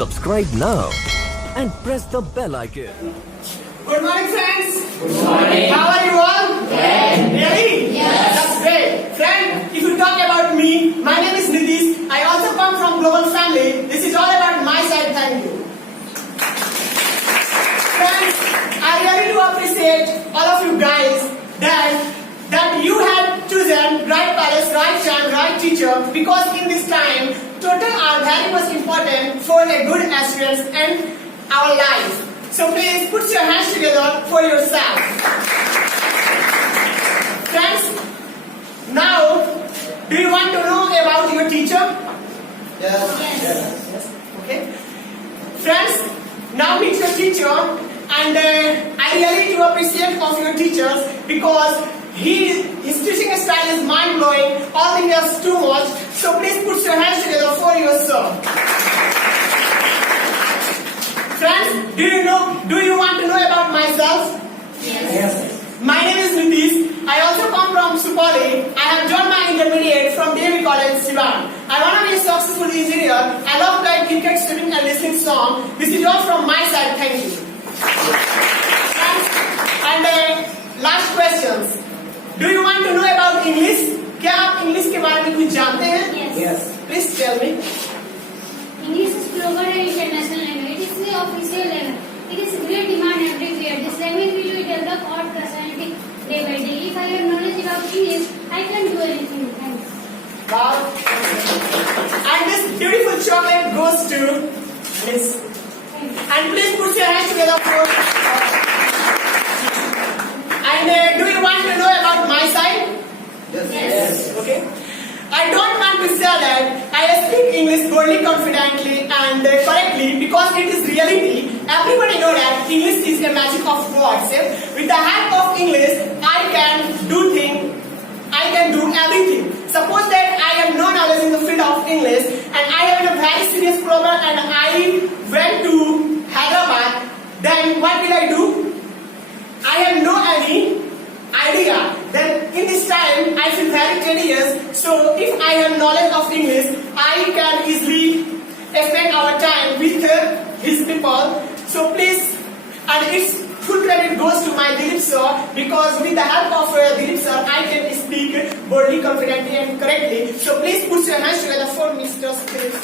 Subscribe now and press the bell icon. Good morning, friends. Good morning. How are you all? Yes. Really? Yes. That's great. Friend, if you talk about me, my name is Nitish. I also come from global family. This is all about my side. Thank you. Friends, I really do appreciate all of you guys that you had chosen right place, right time, right teacher, because in this time, total are very much important for a good assurance in our life. So please put your hands together for yourself. Friends, now, do you want to know about your teacher? Yes. Okay. Friends, now meet your teacher, and I really do appreciate of your teachers because his teaching style is mind-blowing, all the years too much. So please put your hands together for your sir. Friends, do you want to know about myself? Yes. My name is Nitish. I also come from Supali. I have done my intermediate from Devi College, Sivan. I want to be a successful engineer. I love playing cricket, swimming and listening song. This is all from my side. Thank you. And last questions. Do you want to know about English? क्या आप English के बारे में कुछ जानते हैं? Yes. Please tell me. English is global and international language. It is the official language. It is great demand everywhere. This language will develop our personality day by day. If I have knowledge about English, I can do anything. Thanks. Wow. And this beautiful chocolate goes to Miss. And please put your hands together for. And do you want to know about my side? Yes. Okay. I don't want to say that I speak English boldly, confidently and correctly because it is reality. Everybody know that English is a magic of words. With the help of English, I can do everything. Suppose that I have no knowledge in the field of English and I have a very serious problem and I went to Hyderabad, then what will I do? I have no any idea. Then in this time I feel very tedious. So if I have knowledge of English, I can easily spend our time with his people. So please, and its full credit goes to my Dilip sir because with the help of Dilip sir, I can speak boldly, confidently and correctly. So please put your hands together for Mr. Smith.